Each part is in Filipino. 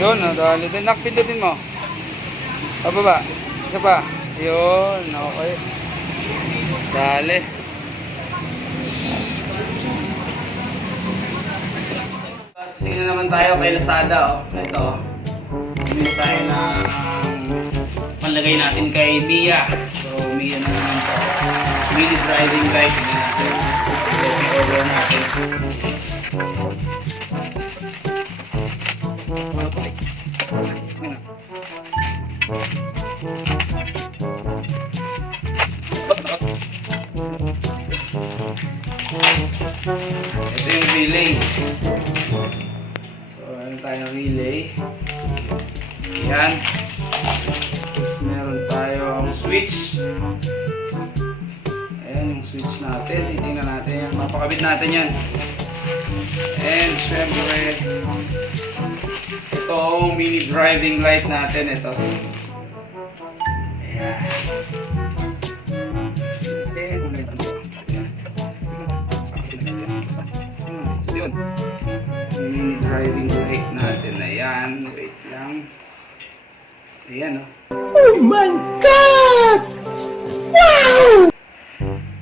Yun, dali din. Nakpindutin mo. Pababa. Isa pa. Yun, okay. Dali. Sige naman tayo kay Lazada, oh. Ito. Bumili tayo ng panlagay natin kay Mia. So, Mia na naman ito. Mini driving light. Tignan natin. I-order natin. Ito yung relay. So, ano tayo ng relay. Ayan. Tapos meron tayong switch. Ayan yung switch natin. Titingnan natin yan. Mapakabit natin yan. And syempre, ito ang mini driving light natin. Ito. Ayan. Yun. Mini driving light natin. Ayan. Wait lang. Ayan, oh. Oh my God! Wow!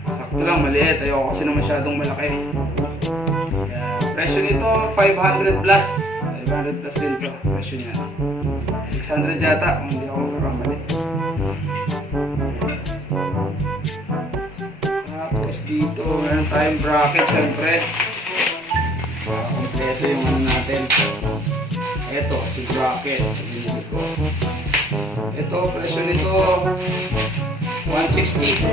Sakto lang, maliit. Ayoko kasi na masyadong malaki. Presyo nito, 500 plus. 500 plus din ito. Presyo niya. 600 yata, kung hindi ako kakamali. Tapos dito, meron tayong bracket, syempre. Kompleto yung ano natin. Ito, si bracket. Binili ko. Ito, presyo nito, 160.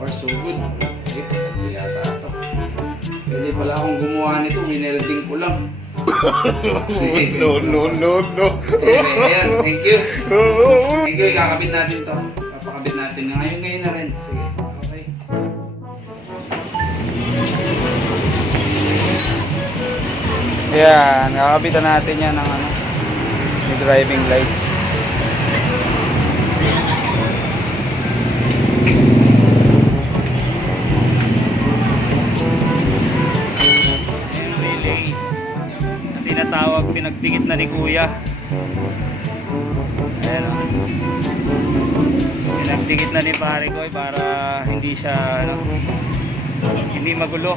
Or so good. Okay, pwede yata ito. Pwede pala akong gumawa nito, winelding ko lang. No. Ayan, thank you. Thank you, ikakabit natin to. Papakabit natin na ngayon na rin. Sige, okay. Ayan, kakabitan natin yan ng ano, yung driving light. Tinatawag pinagdikit na ni Kuya. Ayan, o. Pinagdikit na ni pare ko para hindi siya ano, hindi magulo.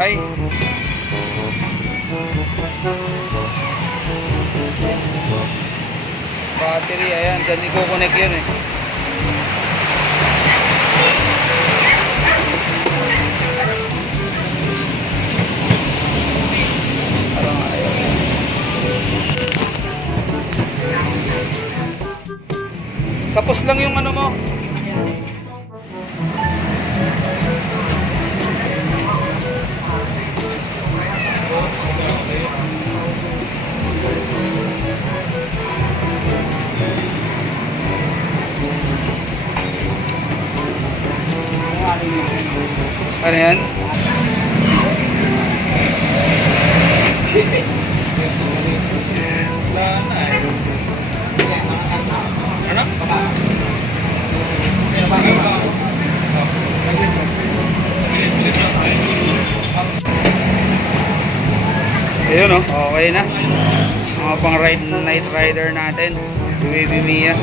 Ay. Battery, ayan, dyan i-connect yun eh. Tapos lang yung ano mo. Ano yan? Ano? Ayun, oh, okay na. Mga pang ride night rider natin. Baby Mia.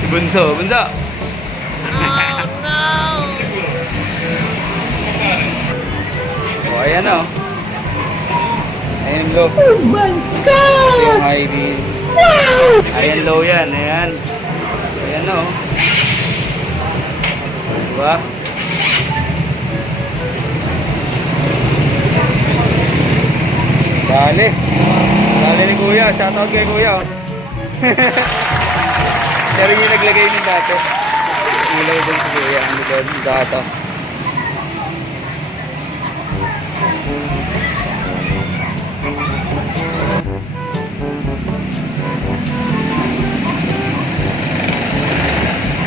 Si Bunso. Bunso! Oh, ayan, oh. Ayan low. Oh my God! Yung high beam. Wow! Ayan low yan. Ayan. Ayan, oh. Diba? Dali. Dali ni Kuya. Shoutout kay Kuya. Siya rin yung naglagay ng dati. Ulay din si Kuya. Ano doon? Data.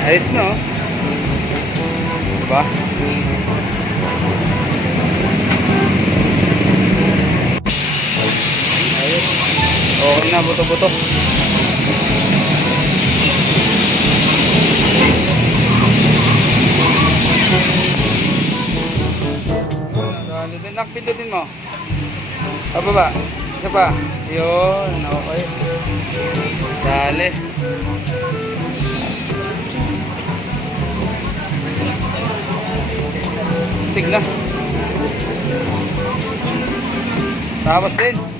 Ayos no? Diba? Ayos. Okay na, buto-buto. pindutin mo. Pababa. Isa pa. Yun. Okay. Dali. Stig na. Tapos din.